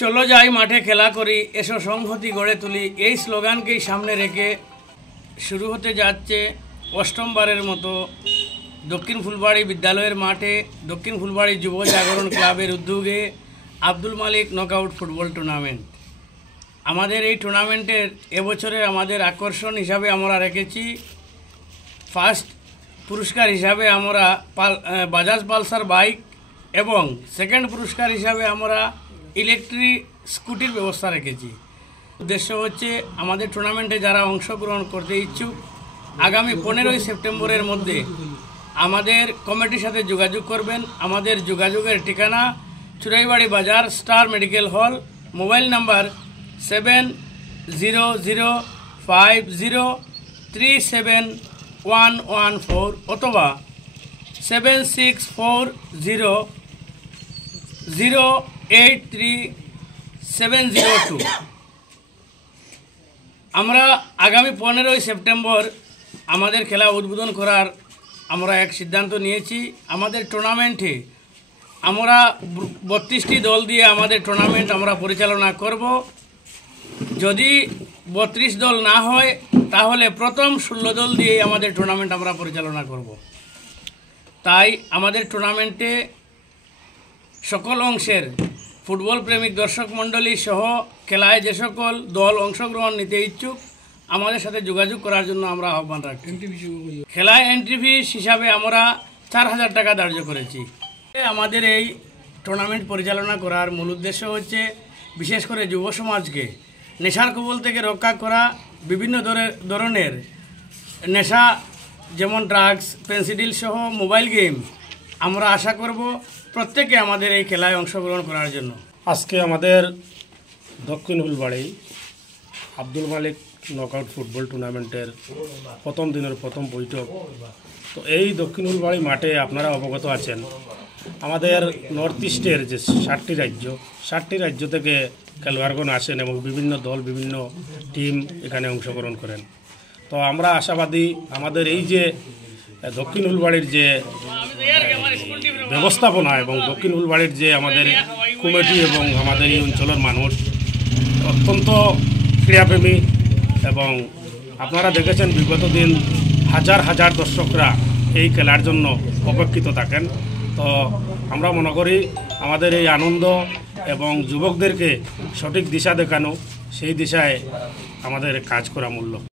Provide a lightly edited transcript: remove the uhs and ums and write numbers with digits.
চলো যাই মাঠে খেলা করি, এসো সংহতি গড়ে তুলি, এই স্লোগানকেই সামনে রেখে শুরু হতে যাচ্ছে অষ্টমবারের মতো দক্ষিণ ফুলবাড়ি বিদ্যালয়ের মাঠে দক্ষিণ ফুলবাড়ি যুব জাগরণ ক্লাবের উদ্যোগে Abdul Malik knockout football tournament. আমাদের এই টুর্নামেন্টের এবছরে আমাদের আকর্ষণ হিসাবে আমরা রেখেছি ফার্স্ট পুরস্কার হিসাবে আমরা বাজাজ পালসার বাইক এবং সেকেন্ড পুরস্কার হিসাবে আমরা ইলেকট্রিক স্কুটির ব্যবস্থা রেখেছি। উদ্দেশ্য হচ্ছে আমাদের টুর্নামেন্টে যারা অংশগ্রহণ করতে ইচ্ছুক আগামী 15ই সেপ্টেম্বরের মধ্যে আমাদের কমিটির সাথে যোগাযোগ করবেন। আমাদের যোগাযোগের ঠিকানা চুরাইবাড়ি বাজার star medical hall, mobile number 705030371114 অথবা 7640083702। আমরা আগামী 15ই সেপ্টেম্বর আমাদের খেলা উদ্বোধন করার আমরা এক সিদ্ধান্ত নিয়েছি। আমাদের টুর্নামেন্টে আমরা 32টি দল দিয়ে আমাদের টুর্নামেন্ট আমরা পরিচালনা করব। যদি 32 দল না হয় তাহলে প্রথম 16 দল দিয়ে আমাদের টুর্নামেন্ট আমরা পরিচালনা করব। তাই আমাদের টুর্নামেন্টে সকল অংশের ফুটবল প্রেমিক দর্শক মণ্ডলী সহ খেলায় যে সকল দল অংশগ্রহণ নিতে ইচ্ছুক আমাদের সাথে যোগাযোগ করার জন্য আমরা আহ্বান রাখছি। খেলায় এন্ট্রি ফিস হিসাবে আমরা 4000 টাকা ধার্য করেছি। আমাদের এই টুর্নামেন্ট পরিচালনা করার মূল উদ্দেশ্য হচ্ছে বিশেষ করে যুব সমাজকে নেশার কবল থেকে রক্ষা করা। বিভিন্ন ধরনের নেশা যেমন ড্রাগস, পেন্সিডিল সহ মোবাইল গেম, আমরা আশা করব প্রত্যেকে আমাদের এই খেলায় অংশগ্রহণ করার জন্য। আজকে আমাদের দক্ষিণ ফুলবাড়ি আব্দুল মালিক নকআউট ফুটবল টুর্নামেন্টের প্রথম দিনের প্রথম বৈঠক। তো এই দক্ষিণ ফুলবাড়ি মাঠে আপনারা অবগত আছেন আমাদের নর্থ ইস্টের যে 60টি রাজ্য থেকে খেলোয়াড়গণ আসেন এবং বিভিন্ন দল বিভিন্ন টিম এখানে অংশগ্রহণ করেন। তো আমরা আশাবাদী আমাদের এই যে দক্ষিণ ফুলবাড়ির যে ব্যবস্থাপনা এবং দক্ষিণ ফুলবাড়ির যে আমাদের কমিটি এবং আমাদের এই অঞ্চলের মানুষ অত্যন্ত ক্রীড়াপ্রেমী এবং আপনারা দেখেছেন বিগত দিন হাজার হাজার দর্শকরা এই খেলার জন্য অপেক্ষিত থাকেন। তো আমরা মনে করি আমাদের এই আনন্দ এবং যুবকদেরকে সঠিক দিশা দেখানো, সেই দিশায় আমাদের কাজ করা মূল্য।